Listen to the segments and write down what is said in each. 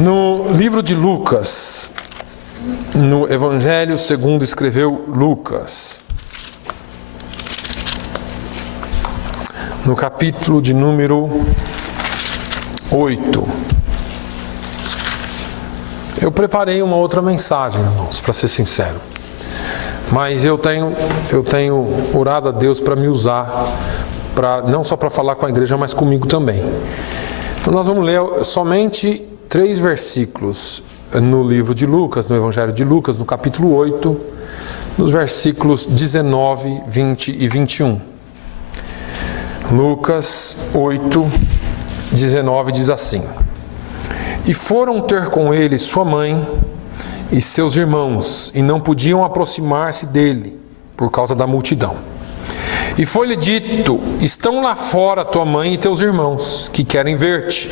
No livro de Lucas, no Evangelho segundo escreveu Lucas, no capítulo de número 8, eu preparei uma outra mensagem, irmãos, para ser sincero, mas eu tenho orado a Deus para me usar, não só para falar com a igreja, mas comigo também. Então nós vamos ler somente 3 versículos no livro de Lucas, no Evangelho de Lucas, no capítulo 8, nos versículos 19, 20 e 21. Lucas 8, 19 diz assim: E foram ter com ele sua mãe e seus irmãos, e não podiam aproximar-se dele, por causa da multidão. E foi-lhe dito: Estão lá fora tua mãe e teus irmãos, que querem ver-te.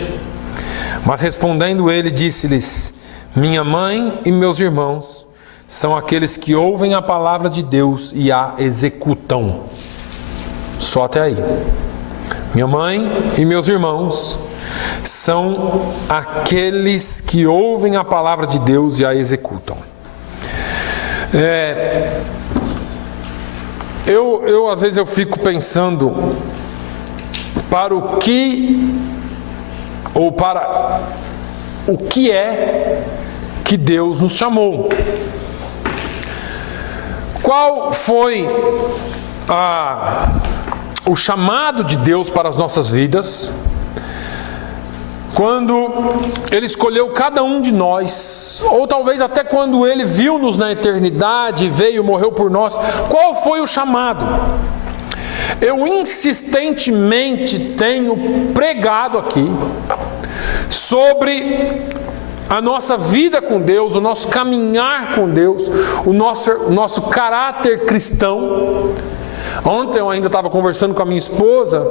Mas respondendo ele, disse-lhes: Minha mãe e meus irmãos são aqueles que ouvem a palavra de Deus e a executam. Só até aí. Minha mãe e meus irmãos são aqueles que ouvem a palavra de Deus e a executam. Às vezes eu fico pensando para o que é que Deus nos chamou. Qual foi o chamado de Deus para as nossas vidas, quando Ele escolheu cada um de nós, ou talvez até quando Ele viu-nos na eternidade, veio, morreu por nós? Qual foi o chamado? Eu insistentemente tenho pregado aqui sobre a nossa vida com Deus, o nosso caminhar com Deus, o nosso caráter cristão. Ontem eu ainda estava conversando com a minha esposa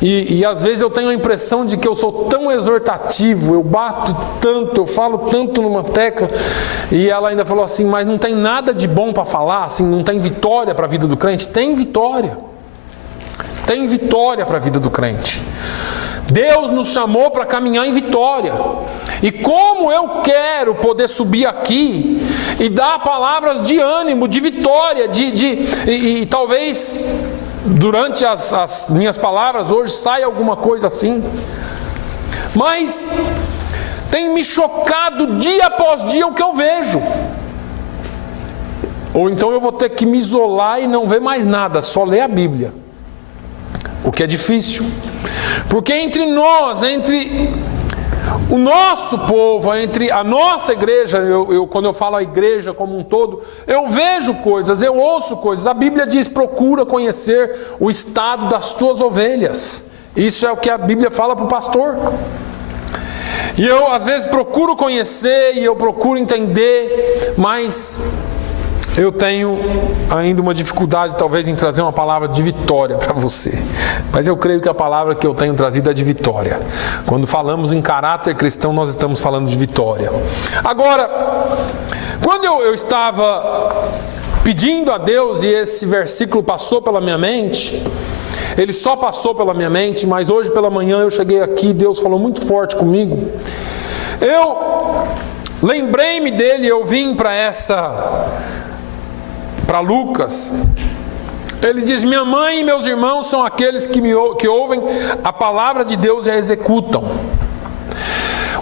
e às vezes eu tenho a impressão de que eu sou tão exortativo, eu bato tanto, eu falo tanto numa tecla, e ela ainda falou assim: mas não tem nada de bom para falar, assim, não tem vitória para a vida do crente? Tem vitória para a vida do crente. Deus nos chamou para caminhar em vitória. E como eu quero poder subir aqui e dar palavras de ânimo, de vitória, e talvez durante as minhas palavras hoje saia alguma coisa assim. Mas tem me chocado dia após dia o que eu vejo. Ou então eu vou ter que me isolar e não ver mais nada, só ler a Bíblia. O que é difícil. Porque entre nós, entre o nosso povo, entre a nossa igreja, quando eu falo a igreja como um todo, eu vejo coisas, eu ouço coisas. A Bíblia diz: procura conhecer o estado das tuas ovelhas. Isso é o que a Bíblia fala para o pastor. E eu às vezes procuro conhecer e eu procuro entender, mas eu tenho ainda uma dificuldade talvez em trazer uma palavra de vitória para você. Mas eu creio que a palavra que eu tenho trazido é de vitória. Quando falamos em caráter cristão, nós estamos falando de vitória. Agora, quando eu estava pedindo a Deus, e esse versículo passou pela minha mente, ele só passou pela minha mente, mas hoje pela manhã eu cheguei aqui, Deus falou muito forte comigo. Eu lembrei-me dele, eu vim para Lucas. Ele diz: minha mãe e meus irmãos são aqueles que ouvem a palavra de Deus e a executam.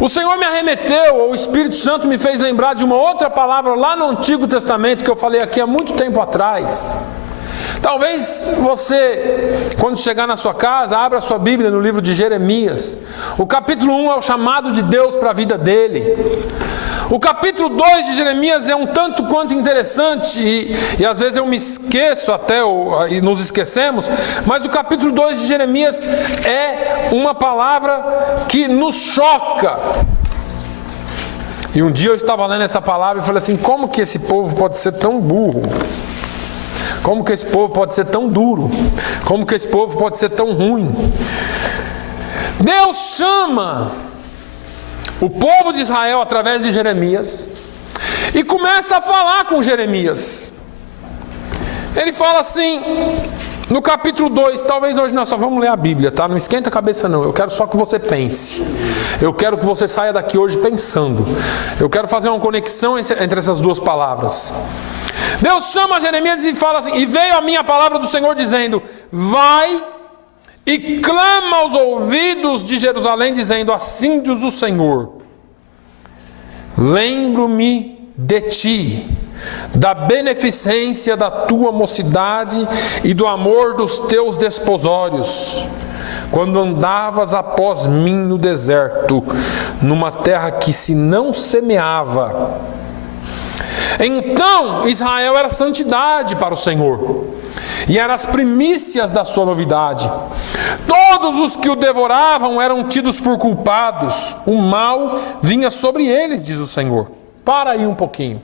O Senhor me arremeteu, ou o Espírito Santo me fez lembrar de uma outra palavra lá no Antigo Testamento que eu falei aqui há muito tempo atrás. Talvez você, quando chegar na sua casa, abra a sua Bíblia no livro de Jeremias. O capítulo 1 é o chamado de Deus para a vida dele. O capítulo 2 de Jeremias é um tanto quanto interessante, e às vezes eu me esqueço e nos esquecemos, mas o capítulo 2 de Jeremias é uma palavra que nos choca. E um dia eu estava lendo essa palavra e falei assim: como que esse povo pode ser tão burro? Como que esse povo pode ser tão duro? Como que esse povo pode ser tão ruim? Deus chama o povo de Israel através de Jeremias e começa a falar com Jeremias. Ele fala assim: No capítulo 2, talvez hoje nós só vamos ler a Bíblia, tá? Não esquenta a cabeça não, eu quero só que você pense. Eu quero que você saia daqui hoje pensando. Eu quero fazer uma conexão entre essas duas palavras. Deus chama Jeremias e fala assim: e veio a minha palavra do Senhor dizendo: vai e clama aos ouvidos de Jerusalém, dizendo: assim diz o Senhor, lembro-me de ti, da beneficência da tua mocidade e do amor dos teus desposórios, quando andavas após mim no deserto, numa terra que se não semeava. Então Israel era santidade para o Senhor, e eram as primícias da sua novidade. Todos os que o devoravam eram tidos por culpados, o mal vinha sobre eles, diz o Senhor. Para aí um pouquinho.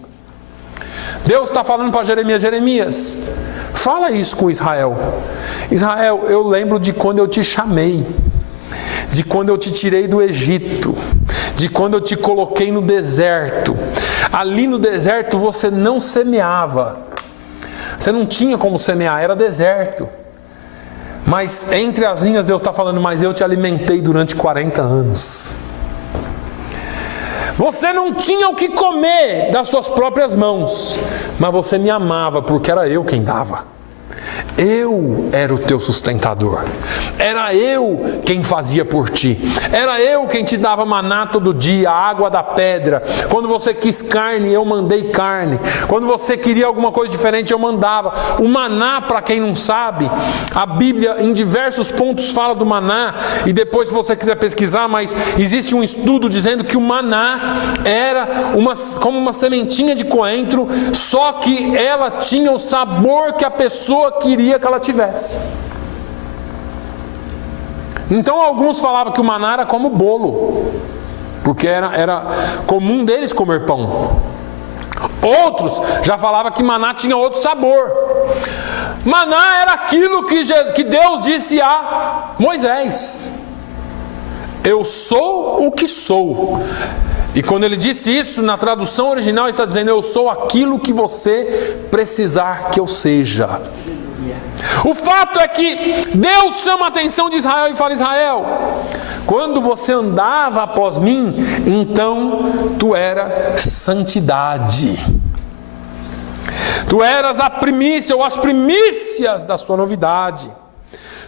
Deus está falando para Jeremias: Jeremias, fala isso com Israel. Israel, eu lembro de quando eu te chamei, de quando eu te tirei do Egito, de quando eu te coloquei no deserto. Ali no deserto você não semeava, você não tinha como semear, era deserto. Mas entre as linhas Deus está falando: mas eu te alimentei durante 40 anos. Você não tinha o que comer das suas próprias mãos, mas você me amava porque era eu quem dava. Eu era o teu sustentador, era eu quem fazia por ti, era eu quem te dava maná todo dia, a água da pedra. Quando você quis carne, eu mandei carne. Quando você queria alguma coisa diferente, eu mandava. O maná, para quem não sabe, a Bíblia em diversos pontos fala do maná, e depois se você quiser pesquisar, mas existe um estudo dizendo que o maná era como uma sementinha de coentro, só que ela tinha o sabor que a pessoa queria que ela tivesse. Então alguns falavam que o maná era como bolo, porque era comum deles comer pão. Outros já falavam que maná tinha outro sabor. Maná era aquilo que Deus disse a Moisés: eu sou o que sou. E quando ele disse isso, na tradução original está dizendo: eu sou aquilo que você precisar que eu seja. O fato é que Deus chama a atenção de Israel e fala: Israel, quando você andava após mim, então tu era santidade. Tu eras a primícia ou as primícias da sua novidade.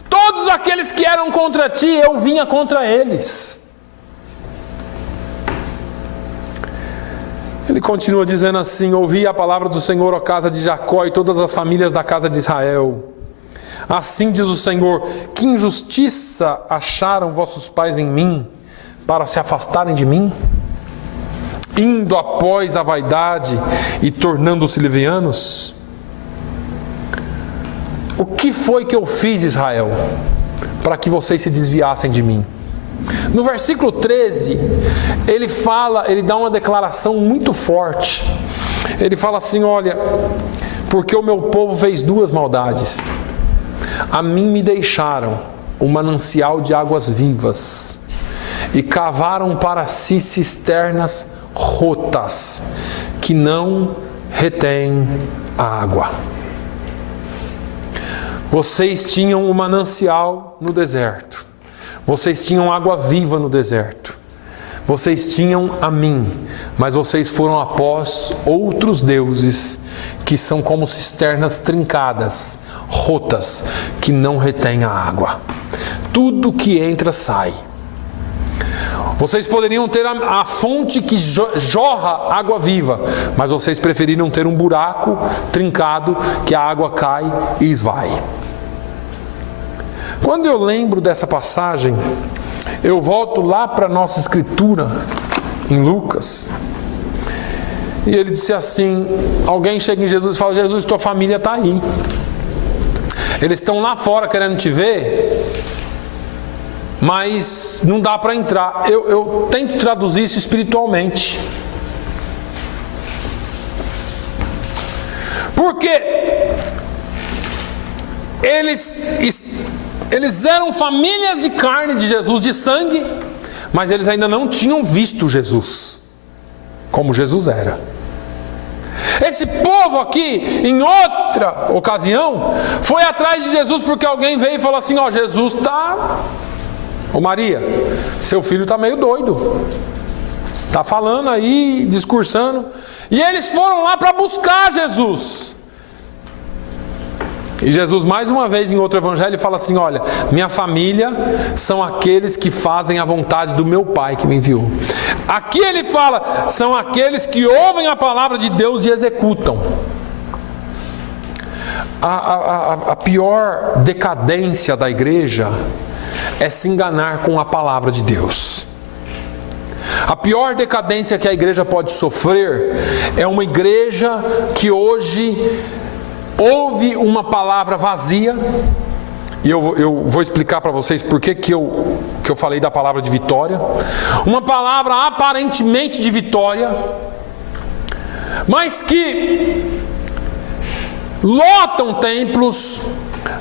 Todos aqueles que eram contra ti, eu vinha contra eles. Ele continua dizendo assim: ouvi a palavra do Senhor, ó casa de Jacó, e todas as famílias da casa de Israel. Assim diz o Senhor: que injustiça acharam vossos pais em mim, para se afastarem de mim, indo após a vaidade e tornando-se levianos? O que foi que eu fiz, Israel, para que vocês se desviassem de mim? No versículo 13, ele dá uma declaração muito forte. Ele fala assim: olha, porque o meu povo fez duas maldades. A mim me deixaram um manancial de águas vivas, e cavaram para si cisternas rotas, que não retêm a água. Vocês tinham um manancial no deserto, vocês tinham água viva no deserto, vocês tinham a mim, mas vocês foram após outros deuses, que são como cisternas trincadas, rotas, que não retêm a água. Tudo que entra sai. Vocês poderiam ter a fonte que jorra água viva, mas vocês preferiram ter um buraco trincado que a água cai e esvai. Quando eu lembro dessa passagem, eu volto lá para a nossa escritura, em Lucas, e ele disse assim: alguém chega em Jesus e fala: Jesus, tua família está aí. Eles estão lá fora querendo te ver, mas não dá para entrar. Eu tento traduzir isso espiritualmente. Porque eles eram famílias de carne de Jesus, de sangue, mas eles ainda não tinham visto Jesus como Jesus era. Esse povo aqui, em outra ocasião, foi atrás de Jesus porque alguém veio e falou assim: ó, Jesus está... Ô Maria, seu filho está meio doido. Está falando aí, discursando. E eles foram lá para buscar Jesus. E Jesus, mais uma vez, em outro evangelho, fala assim: olha, minha família são aqueles que fazem a vontade do meu Pai que me enviou. Aqui ele fala, são aqueles que ouvem a palavra de Deus e executam. A pior decadência da igreja é se enganar com a palavra de Deus. A pior decadência que a igreja pode sofrer é uma igreja que hoje ouve uma palavra vazia. E eu vou explicar para vocês por que eu falei da palavra de vitória. Uma palavra aparentemente de vitória, mas que lotam templos,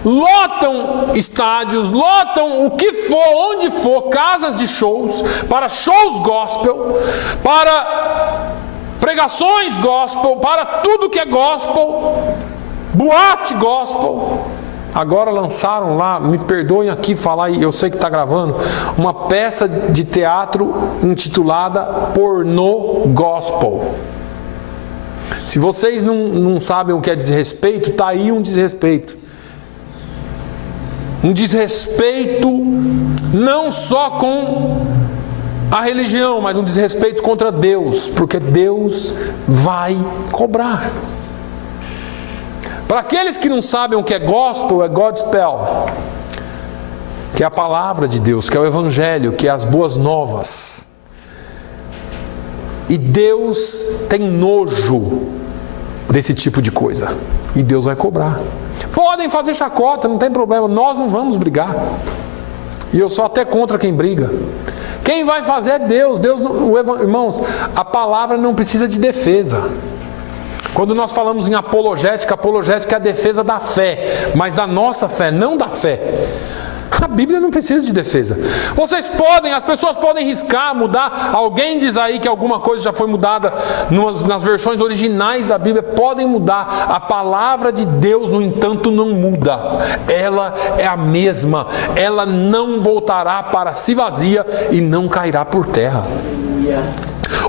lotam estádios, lotam o que for, onde for, casas de shows, para shows gospel, para pregações gospel, para tudo que é gospel, boate gospel. Agora lançaram lá, me perdoem aqui falar, eu sei que está gravando, uma peça de teatro intitulada Pornô Gospel. Se vocês não sabem o que é desrespeito, está aí um desrespeito. Um desrespeito não só com a religião, mas um desrespeito contra Deus, porque Deus vai cobrar. Para aqueles que não sabem o que é gospel, é gospel, que é a palavra de Deus, que é o evangelho, que é as boas novas. E Deus tem nojo desse tipo de coisa. E Deus vai cobrar. Podem fazer chacota, não tem problema. Nós não vamos brigar. E eu sou até contra quem briga. Quem vai fazer é Deus. Irmãos, a palavra não precisa de defesa. Quando nós falamos em apologética, apologética é a defesa da fé. Mas da nossa fé, não da fé. A Bíblia não precisa de defesa. As pessoas podem riscar, mudar. Alguém diz aí que alguma coisa já foi mudada nas versões originais da Bíblia. Podem mudar. A palavra de Deus, no entanto, não muda. Ela é a mesma. Ela não voltará para si vazia e não cairá por terra.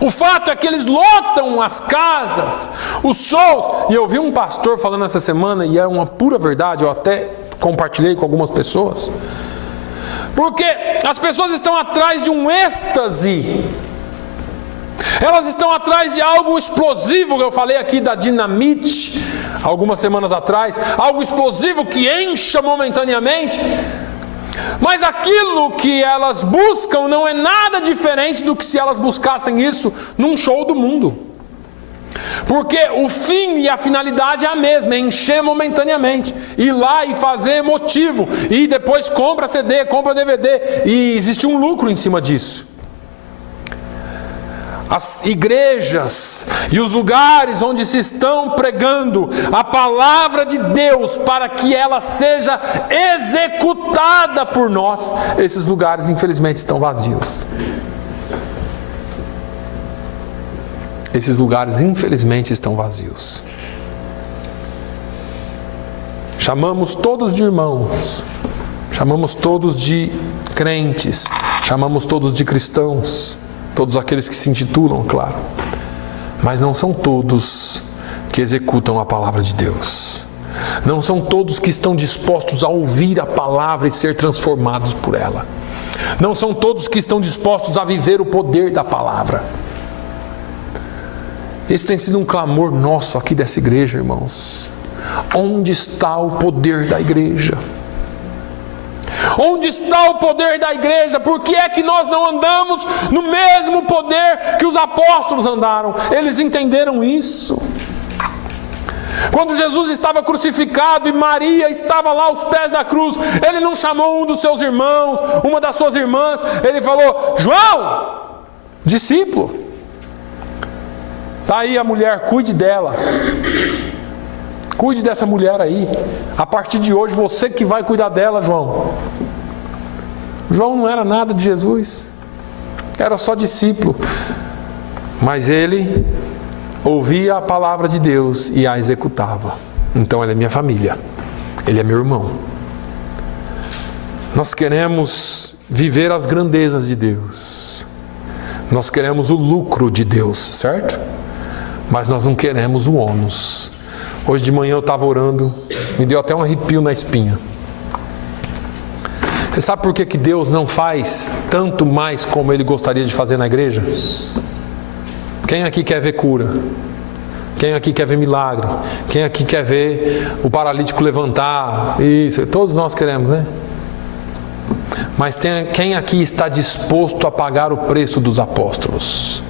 O fato é que eles lotam as casas, os shows. E eu vi um pastor falando essa semana, e é uma pura verdade, eu até compartilhei com algumas pessoas, porque as pessoas estão atrás de um êxtase, elas estão atrás de algo explosivo. Eu falei aqui da dinamite algumas semanas atrás, algo explosivo que encha momentaneamente, mas aquilo que elas buscam não é nada diferente do que se elas buscassem isso num show do mundo. Porque o fim e a finalidade é a mesma, é encher momentaneamente, ir lá e fazer emotivo, e depois compra CD, compra DVD, e existe um lucro em cima disso. As igrejas e os lugares onde se estão pregando a palavra de Deus para que ela seja executada por nós, esses lugares infelizmente estão vazios. Esses lugares, infelizmente, estão vazios. Chamamos todos de irmãos, chamamos todos de crentes, chamamos todos de cristãos, todos aqueles que se intitulam, claro. Mas não são todos que executam a palavra de Deus. Não são todos que estão dispostos a ouvir a palavra e ser transformados por ela. Não são todos que estão dispostos a viver o poder da palavra. Esse tem sido um clamor nosso aqui dessa igreja, irmãos. Onde está o poder da igreja? Onde está o poder da igreja? Por que é que nós não andamos no mesmo poder que os apóstolos andaram? Eles entenderam isso. Quando Jesus estava crucificado e Maria estava lá aos pés da cruz, ele não chamou um dos seus irmãos, uma das suas irmãs, ele falou: João, discípulo, está aí a mulher, cuide dela. Cuide dessa mulher aí. A partir de hoje, você que vai cuidar dela, João. João não era nada de Jesus. Era só discípulo. Mas ele ouvia a palavra de Deus e a executava. Então ele é minha família, ele é meu irmão. Nós queremos viver as grandezas de Deus, nós queremos o lucro de Deus, certo? Mas nós não queremos o ônus. Hoje de manhã eu estava orando, me deu até um arrepio na espinha. Você sabe por que Deus não faz tanto mais como Ele gostaria de fazer na igreja? Quem aqui quer ver cura? Quem aqui quer ver milagre? Quem aqui quer ver o paralítico levantar? Isso, todos nós queremos, né? Mas quem aqui está disposto a pagar o preço dos apóstolos?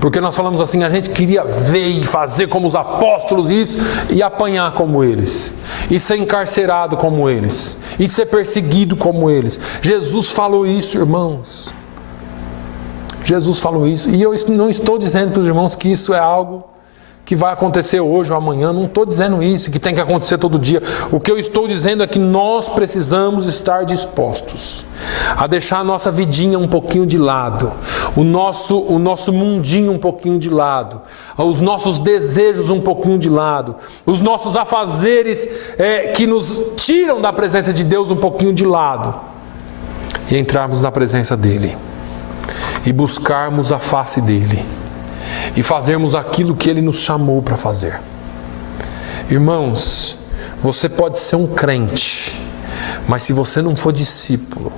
Porque nós falamos assim, a gente queria ver e fazer como os apóstolos isso, e apanhar como eles, e ser encarcerado como eles, e ser perseguido como eles. Jesus falou isso, irmãos. Jesus falou isso. E eu não estou dizendo para os irmãos que isso é algo que vai acontecer hoje ou amanhã. Não estou dizendo isso, que tem que acontecer todo dia. O que eu estou dizendo é que nós precisamos estar dispostos a deixar a nossa vidinha um pouquinho de lado, o nosso mundinho um pouquinho de lado, os nossos desejos um pouquinho de lado, os nossos afazeres que nos tiram da presença de Deus um pouquinho de lado, e entrarmos na presença dEle, e buscarmos a face dEle, e fazermos aquilo que Ele nos chamou para fazer. Irmãos, você pode ser um crente, mas se você não for discípulo,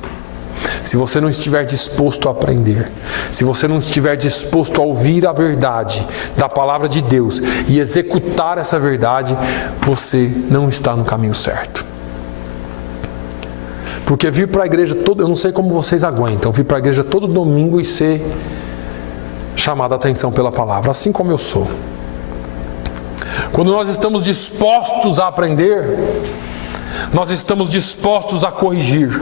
se você não estiver disposto a aprender, se você não estiver disposto a ouvir a verdade da palavra de Deus e executar essa verdade, você não está no caminho certo. Porque vir para a igreja eu não sei como vocês aguentam, vir para a igreja todo domingo e ser chamado a atenção pela palavra, assim como eu sou. Quando nós estamos dispostos a aprender, nós estamos dispostos a corrigir.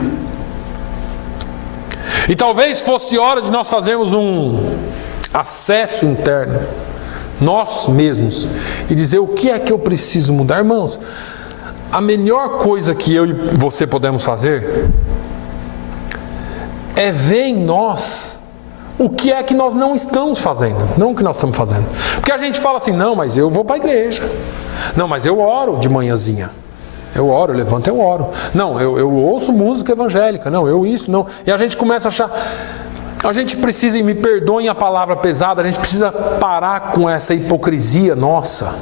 E talvez fosse hora de nós fazermos um acesso interno, nós mesmos, e dizer o que é que eu preciso mudar. Irmãos, a melhor coisa que eu e você podemos fazer é ver em nós o que é que nós não estamos fazendo, não o que nós estamos fazendo. Porque a gente fala assim, não, mas eu vou para a igreja. Não, mas eu oro de manhãzinha. Eu oro, eu levanto, eu oro. Não, eu ouço música evangélica. Não, eu isso, não. E a gente começa a achar... A gente precisa, e me perdoem a palavra pesada, a gente precisa parar com essa hipocrisia nossa,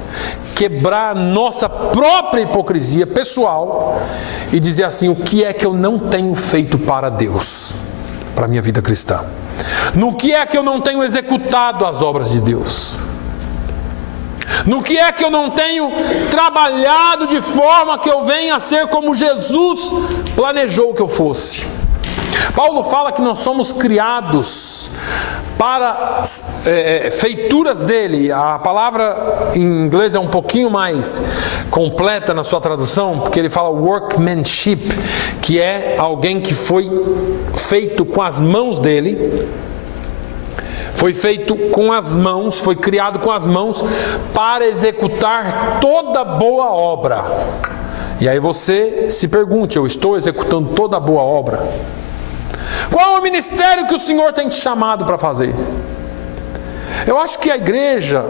quebrar nossa própria hipocrisia pessoal e dizer assim, o que é que eu não tenho feito para Deus, para a minha vida cristã? No que é que eu não tenho executado as obras de Deus? No que é que eu não tenho trabalhado de forma que eu venha a ser como Jesus planejou que eu fosse? Paulo fala que nós somos criados para feituras dele. A palavra em inglês é um pouquinho mais completa na sua tradução, porque ele fala workmanship, que é alguém que foi feito com as mãos dele. Foi feito com as mãos, foi criado com as mãos para executar toda boa obra. E aí você se pergunte, eu estou executando toda boa obra? Qual é o ministério que o Senhor tem te chamado para fazer? Eu acho que a igreja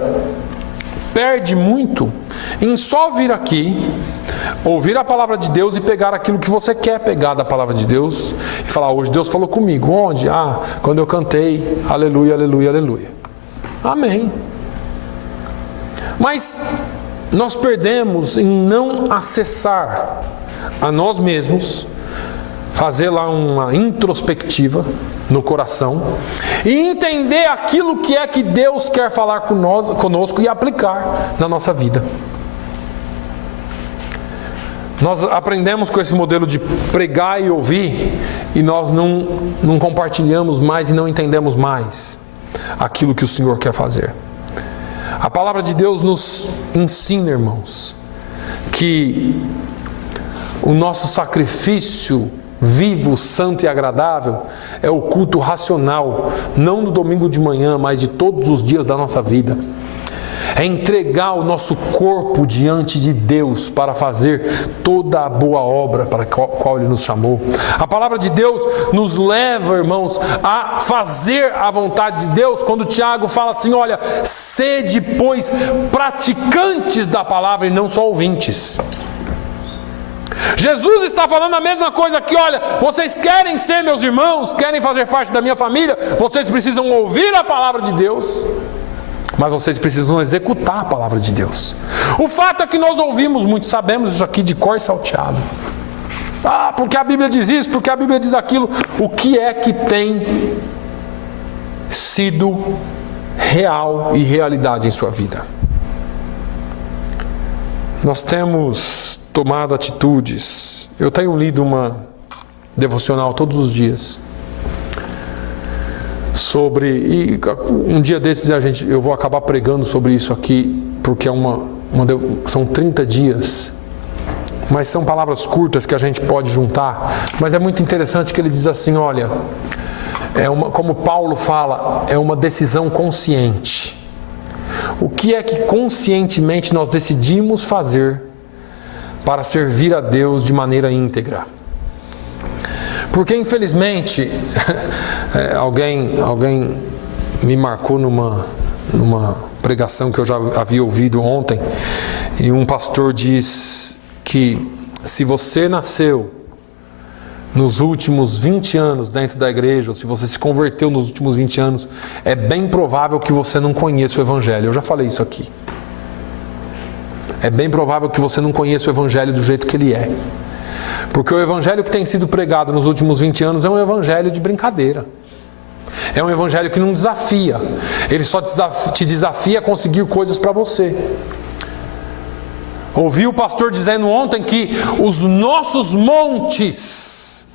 perde muito em só vir aqui, ouvir a palavra de Deus e pegar aquilo que você quer pegar da palavra de Deus e falar, hoje Deus falou comigo. Onde? Quando eu cantei, aleluia, aleluia, aleluia. Amém. Mas nós perdemos em não acessar a nós mesmos, fazer lá uma introspectiva no coração e entender aquilo que é que Deus quer falar conosco e aplicar na nossa vida. Nós aprendemos com esse modelo de pregar e ouvir e nós não compartilhamos mais e não entendemos mais aquilo que o Senhor quer fazer. A palavra de Deus nos ensina, irmãos, que o nosso sacrifício vivo, santo e agradável é o culto racional, não no domingo de manhã, mas de todos os dias da nossa vida. é entregar o nosso corpo diante de Deus para fazer toda a boa obra para a qual Ele nos chamou. A palavra de Deus nos leva, irmãos, a fazer a vontade de Deus, quando Tiago fala assim, olha, sede, pois, praticantes da palavra e não só ouvintes. Jesus está falando a mesma coisa aqui, olha, vocês querem ser meus irmãos, querem fazer parte da minha família, vocês precisam ouvir a palavra de Deus, mas vocês precisam executar a palavra de Deus. O fato é que nós ouvimos muito, sabemos isso aqui de cor e salteado. Ah, porque a Bíblia diz isso, porque a Bíblia diz aquilo. O que é que tem sido real e realidade em sua vida? Nós temos tomado atitudes. Eu tenho lido uma devocional todos os dias sobre, e um dia desses eu vou acabar pregando sobre isso aqui, porque são 30 dias, mas são palavras curtas que a gente pode juntar, mas é muito interessante que ele diz assim, olha, como Paulo fala, é uma decisão consciente. O que é que conscientemente nós decidimos fazer para servir a Deus de maneira íntegra? Porque infelizmente alguém me marcou numa pregação que eu já havia ouvido ontem, e um pastor diz que se você nasceu nos últimos 20 anos dentro da igreja, ou se você se converteu nos últimos 20 anos, é bem provável que você não conheça o Evangelho. Eu já falei isso aqui. É bem provável que você não conheça o Evangelho do jeito que ele é. Porque o Evangelho que tem sido pregado nos últimos 20 anos é um Evangelho de brincadeira. É um Evangelho que não desafia. Ele só te desafia a conseguir coisas para você. Ouvi o pastor dizendo ontem que os nossos montes,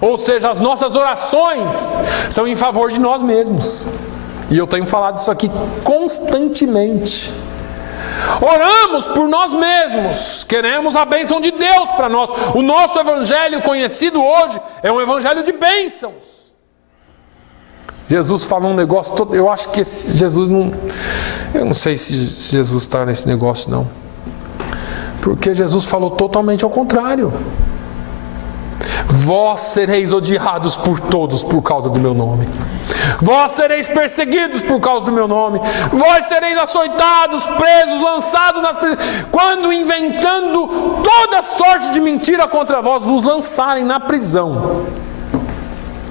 ou seja, as nossas orações, são em favor de nós mesmos. E eu tenho falado isso aqui constantemente. Oramos por nós mesmos, queremos a bênção de Deus para nós. O nosso evangelho conhecido hoje é um evangelho de bênçãos. Jesus falou um negócio todo, eu acho que Jesus não, eu não sei se Jesus está nesse negócio não, porque Jesus falou totalmente ao contrário. Vós sereis odiados por todos por causa do meu nome. Vós sereis perseguidos por causa do meu nome. Vós sereis açoitados, presos, lançados nas prisões. Quando inventando toda sorte de mentira contra vós, vos lançarem na prisão.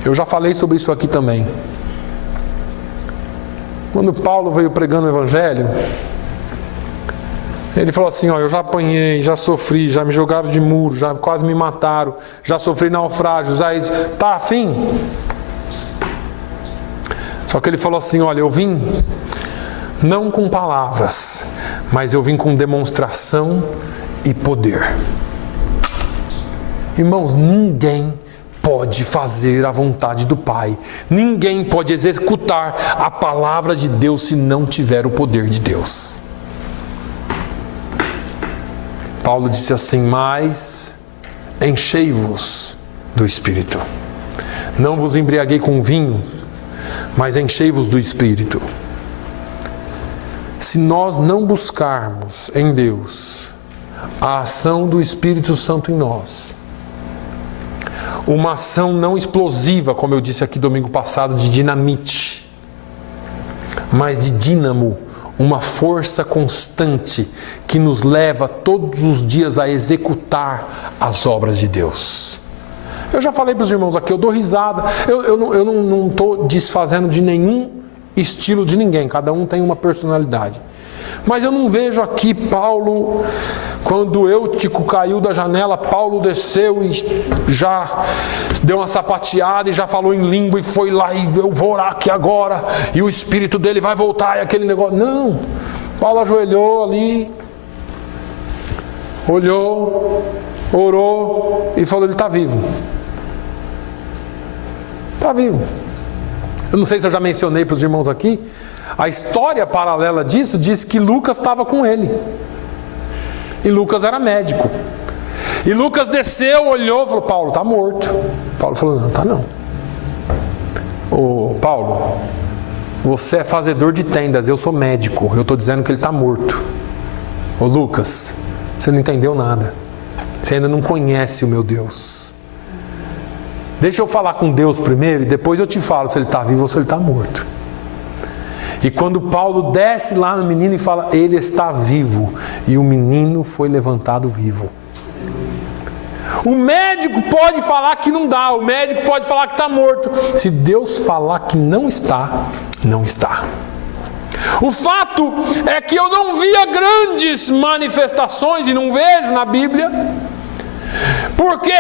Eu já falei sobre isso aqui também. Quando Paulo veio pregando o Evangelho, ele falou assim, ó, eu já apanhei, já sofri, já me jogaram de muro, já quase me mataram, já sofri naufrágios, aí tá afim? Só que ele falou assim, olha, eu vim não com palavras, mas eu vim com demonstração e poder. Irmãos, ninguém pode fazer a vontade do Pai, ninguém pode executar a palavra de Deus se não tiver o poder de Deus. Paulo disse assim, mas enchei-vos do Espírito. Não vos embriaguei com vinho, mas enchei-vos do Espírito. Se nós não buscarmos em Deus a ação do Espírito Santo em nós, uma ação não explosiva, como eu disse aqui domingo passado, de dinamite, mas de dínamo, uma força constante que nos leva todos os dias a executar as obras de Deus. Eu já falei para os irmãos aqui, eu dou risada, eu não estou desfazendo de nenhum estilo de ninguém, cada um tem uma personalidade. Mas eu não vejo aqui Paulo, quando Eutico caiu da janela, Paulo desceu e já deu uma sapateada e já falou em língua e foi lá e eu vou orar aqui agora e o espírito dele vai voltar e aquele negócio. Não, Paulo ajoelhou ali, olhou, orou e falou, ele está vivo. Está vivo. Eu não sei se eu já mencionei para os irmãos aqui, a história paralela disso diz que Lucas estava com ele. E Lucas era médico. E Lucas desceu, olhou e falou, Paulo, está morto. Paulo falou, não, está não. Ô Paulo, Você é fazedor de tendas, eu sou médico. Eu estou dizendo que ele está morto. Ô Lucas, você não entendeu nada. Você ainda não conhece o meu Deus. Deixa eu falar com Deus primeiro e depois eu te falo se ele está vivo ou se ele está morto. E quando Paulo desce lá no menino e fala, ele está vivo. E o menino foi levantado vivo. O médico pode falar que não dá. O médico pode falar que está morto. Se Deus falar que não está, não está. O fato é que eu não via grandes manifestações e não vejo na Bíblia. Porque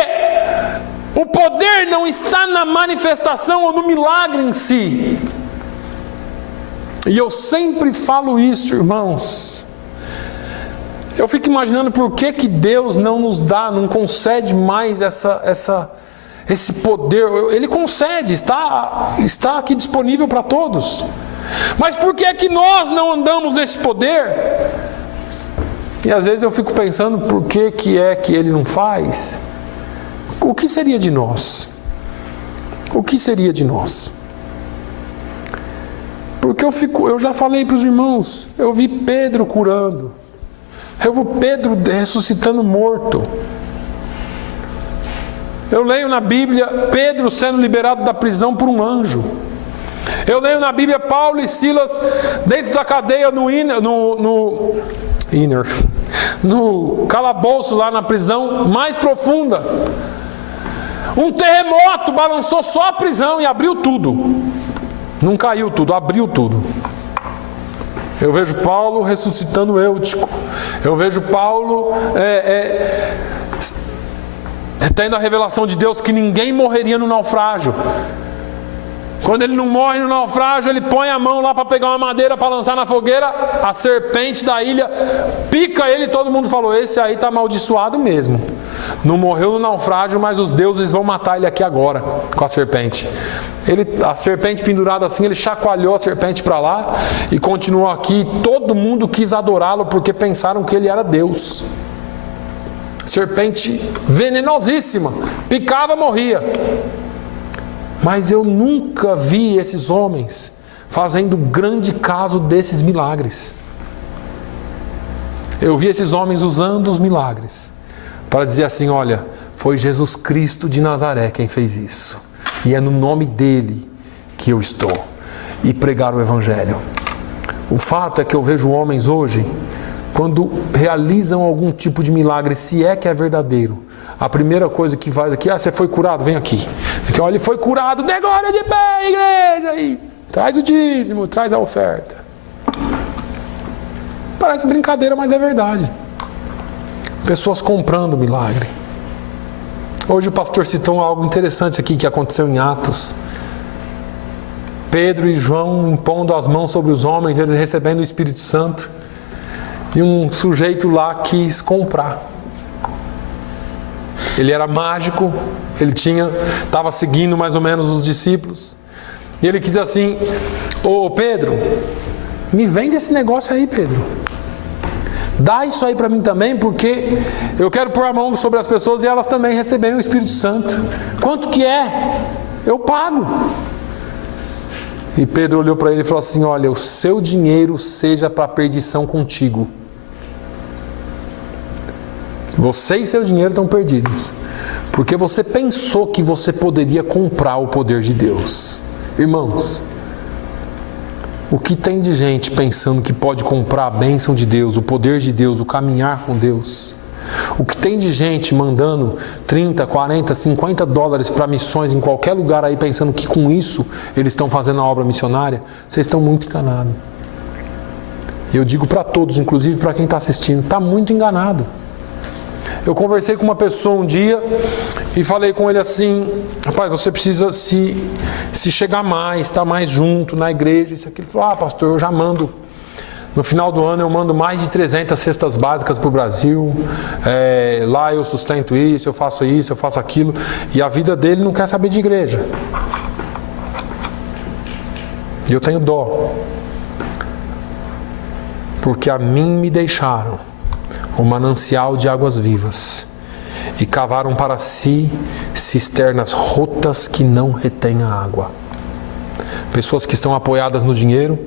o poder não está na manifestação ou no milagre em si. E eu sempre falo isso, irmãos. Eu fico imaginando por que Deus não nos dá, não concede mais esse poder. Ele concede, está aqui disponível para todos. Mas por que nós não andamos nesse poder? E às vezes eu fico pensando por que Ele não faz. O que seria de nós? O que seria de nós? Porque eu já falei para os irmãos, eu vi Pedro curando, eu vi Pedro ressuscitando morto. Eu leio na Bíblia Pedro sendo liberado da prisão por um anjo. Eu leio na Bíblia Paulo e Silas dentro da cadeia no calabouço lá na prisão mais profunda. Um terremoto balançou só a prisão e abriu tudo. Não caiu tudo, abriu tudo. Eu vejo Paulo ressuscitando Eutico. Eu vejo Paulo tendo a revelação de Deus que ninguém morreria no naufrágio. Quando ele não morre no naufrágio, ele põe a mão lá para pegar uma madeira para lançar na fogueira. A serpente da ilha pica ele e todo mundo falou, esse aí está amaldiçoado mesmo. Não morreu no naufrágio, mas os deuses vão matar ele aqui agora com a serpente. A serpente pendurada assim, ele chacoalhou a serpente para lá e continuou aqui. Todo mundo quis adorá-lo porque pensaram que ele era Deus. Serpente venenosíssima, picava, morria. Mas eu nunca vi esses homens fazendo grande caso desses milagres. Eu vi esses homens usando os milagres para dizer assim, olha, foi Jesus Cristo de Nazaré quem fez isso. E é no nome dele que eu estou. E pregar o Evangelho. O fato é que eu vejo homens hoje, quando realizam algum tipo de milagre, se é que é verdadeiro, a primeira coisa que faz aqui, você foi curado, vem aqui. Olha, ele foi curado, dê glória de pé, igreja, aí. Traz o dízimo, traz a oferta. Parece brincadeira, mas é verdade. Pessoas comprando milagre. Hoje o pastor citou algo interessante aqui que aconteceu em Atos. Pedro e João impondo as mãos sobre os homens, eles recebendo o Espírito Santo. E um sujeito lá quis comprar. Ele era mágico, ele estava seguindo mais ou menos os discípulos. E ele quis assim, ô Pedro, me vende esse negócio aí, Pedro. Dá isso aí para mim também, porque eu quero pôr a mão sobre as pessoas e elas também receberem o Espírito Santo. Quanto que é? Eu pago. E Pedro olhou para ele e falou assim, olha, o seu dinheiro seja para a perdição contigo. Você e seu dinheiro estão perdidos. Porque você pensou que você poderia comprar o poder de Deus. Irmãos, o que tem de gente pensando que pode comprar a bênção de Deus, o poder de Deus, o caminhar com Deus? O que tem de gente mandando 30, 40, 50 dólares para missões em qualquer lugar aí, pensando que com isso eles estão fazendo a obra missionária? Vocês estão muito enganados. E eu digo para todos, inclusive para quem está assistindo, está muito enganado. Eu conversei com uma pessoa um dia e falei com ele assim, rapaz, você precisa se chegar mais, estar mais junto na igreja, isso aqui. Ele falou, pastor, eu já mando, no final do ano eu mando mais de 300 cestas básicas para o Brasil, lá eu sustento isso, eu faço aquilo, e a vida dele não quer saber de igreja. E eu tenho dó, porque a mim me deixaram o manancial de águas vivas e cavaram para si cisternas rotas que não retêm a água. Pessoas que estão apoiadas no dinheiro,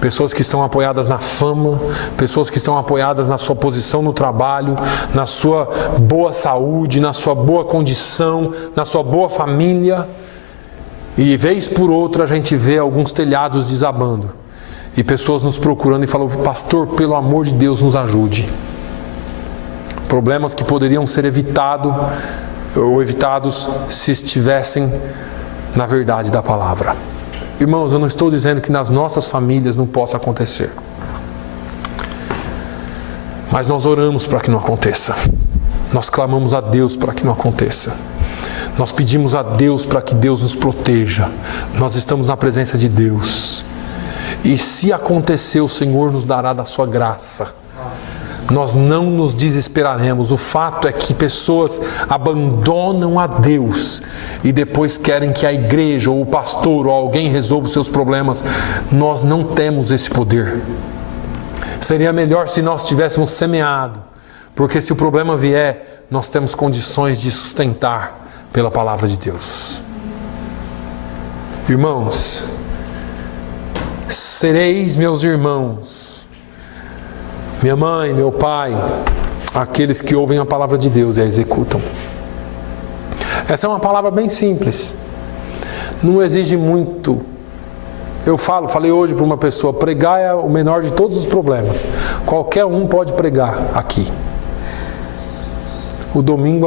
pessoas que estão apoiadas na fama, pessoas que estão apoiadas na sua posição no trabalho, na sua boa saúde, na sua boa condição, na sua boa família. E vez por outra a gente vê alguns telhados desabando. E pessoas nos procurando e falam: pastor, pelo amor de Deus, nos ajude. Problemas que poderiam ser evitados se estivessem na verdade da palavra. Irmãos, eu não estou dizendo que nas nossas famílias não possa acontecer. Mas nós oramos para que não aconteça. Nós clamamos a Deus para que não aconteça. Nós pedimos a Deus para que Deus nos proteja. Nós estamos na presença de Deus. E se acontecer, o Senhor nos dará da sua graça. Nós não nos desesperaremos. O fato é que pessoas abandonam a Deus e depois querem que a igreja ou o pastor ou alguém resolva os seus problemas. Nós não temos esse poder. Seria melhor se nós tivéssemos semeado, porque se o problema vier, nós temos condições de sustentar pela palavra de Deus. Irmãos, sereis meus irmãos, minha mãe, meu pai, aqueles que ouvem a palavra de Deus e a executam. Essa é uma palavra bem simples. Não exige muito. Eu falei hoje para uma pessoa: pregar é o menor de todos os problemas. Qualquer um pode pregar aqui. O domingo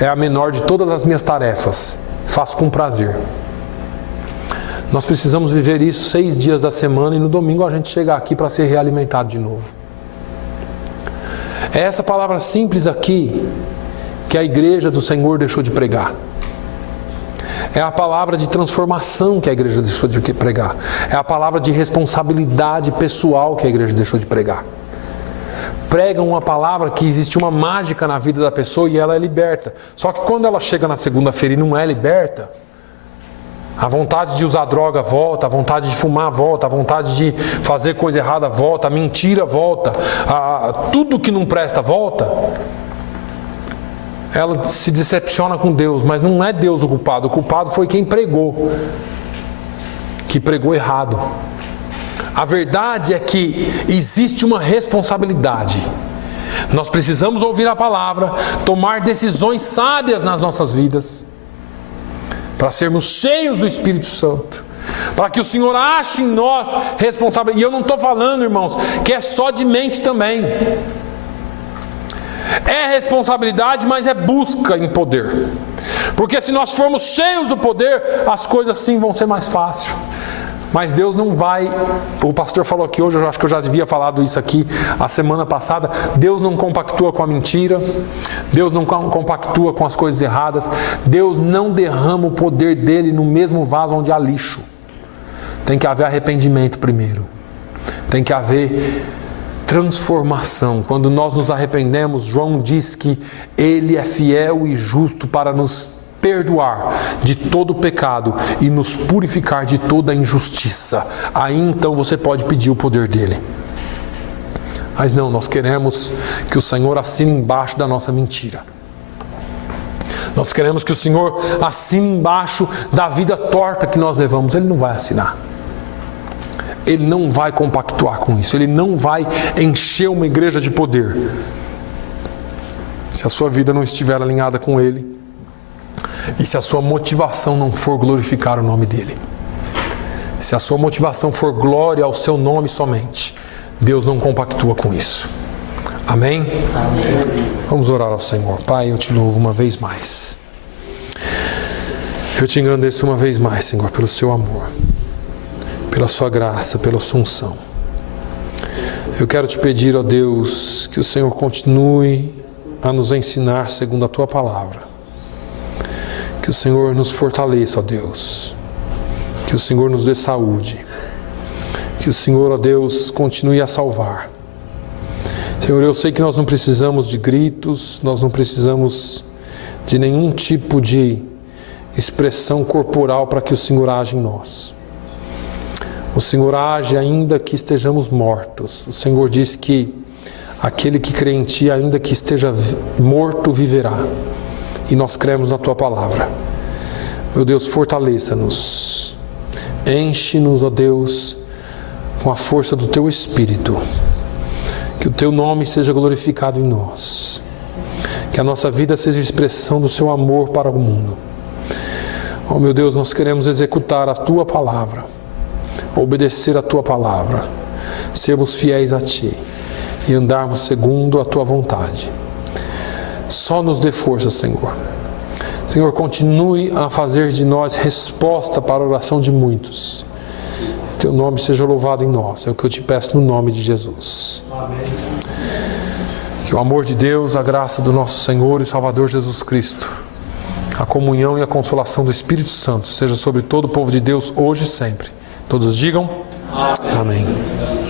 é a menor de todas as minhas tarefas. Faço com prazer. Nós precisamos viver isso 6 dias da semana e no domingo a gente chegar aqui para ser realimentado de novo. É essa palavra simples aqui que a igreja do Senhor deixou de pregar. É a palavra de transformação que a igreja deixou de pregar. É a palavra de responsabilidade pessoal que a igreja deixou de pregar. Pregam uma palavra que existe uma mágica na vida da pessoa e ela é liberta. Só que quando ela chega na segunda-feira e não é liberta, a vontade de usar droga volta, a vontade de fumar volta, a vontade de fazer coisa errada volta, a mentira volta, tudo que não presta volta. Ela se decepciona com Deus, mas não é Deus o culpado foi quem pregou, que pregou errado. A verdade é que existe uma responsabilidade. Nós precisamos ouvir a palavra, tomar decisões sábias nas nossas vidas, para sermos cheios do Espírito Santo, para que o Senhor ache em nós responsabilidade. E eu não estou falando, irmãos, que é só de mente também. É responsabilidade, mas é busca em poder. Porque se nós formos cheios do poder, as coisas sim vão ser mais fáceis. Mas Deus não vai, o pastor falou aqui hoje, eu acho que eu já devia falado isso aqui a semana passada, Deus não compactua com a mentira, Deus não compactua com as coisas erradas, Deus não derrama o poder dele no mesmo vaso onde há lixo. Tem que haver arrependimento primeiro, tem que haver transformação. Quando nós nos arrependemos, João diz que ele é fiel e justo para nos perdoar de todo o pecado e nos purificar de toda a injustiça. Aí então você pode pedir o poder dele. Mas não, nós queremos que o Senhor assine embaixo da nossa mentira. Nós queremos que o Senhor assine embaixo da vida torta que nós levamos. Ele não vai assinar. Ele não vai compactuar com isso. Ele não vai encher uma igreja de poder se a sua vida não estiver alinhada com Ele. E se a sua motivação não for glorificar o nome dEle. Se a sua motivação for glória ao seu nome somente, Deus não compactua com isso. Amém? Amém. Vamos orar ao Senhor. Pai, eu te louvo uma vez mais. Eu te engrandeço uma vez mais, Senhor, pelo seu amor, pela sua graça, pela sua unção. Eu quero te pedir, ó Deus, que o Senhor continue a nos ensinar segundo a tua palavra. Que o Senhor nos fortaleça, ó Deus. Que o Senhor nos dê saúde. Que o Senhor, ó Deus, continue a salvar. Senhor, eu sei que nós não precisamos de gritos, nós não precisamos de nenhum tipo de expressão corporal para que o Senhor age em nós. O Senhor age ainda que estejamos mortos. O Senhor diz que aquele que crê em Ti, ainda que esteja morto, viverá. E nós cremos na Tua palavra. Meu Deus, fortaleça-nos. Enche-nos, ó Deus, com a força do Teu Espírito. Que o Teu nome seja glorificado em nós. Que a nossa vida seja expressão do Seu amor para o mundo. Ó meu Deus, nós queremos executar a Tua palavra, obedecer a Tua palavra, sermos fiéis a Ti e andarmos segundo a Tua vontade. Só nos dê força, Senhor. Senhor, continue a fazer de nós resposta para a oração de muitos. Teu nome seja louvado em nós. É o que eu te peço no nome de Jesus. Amém. Que o amor de Deus, a graça do nosso Senhor e Salvador Jesus Cristo, a comunhão e a consolação do Espírito Santo seja sobre todo o povo de Deus hoje e sempre. Todos digam amém. Amém.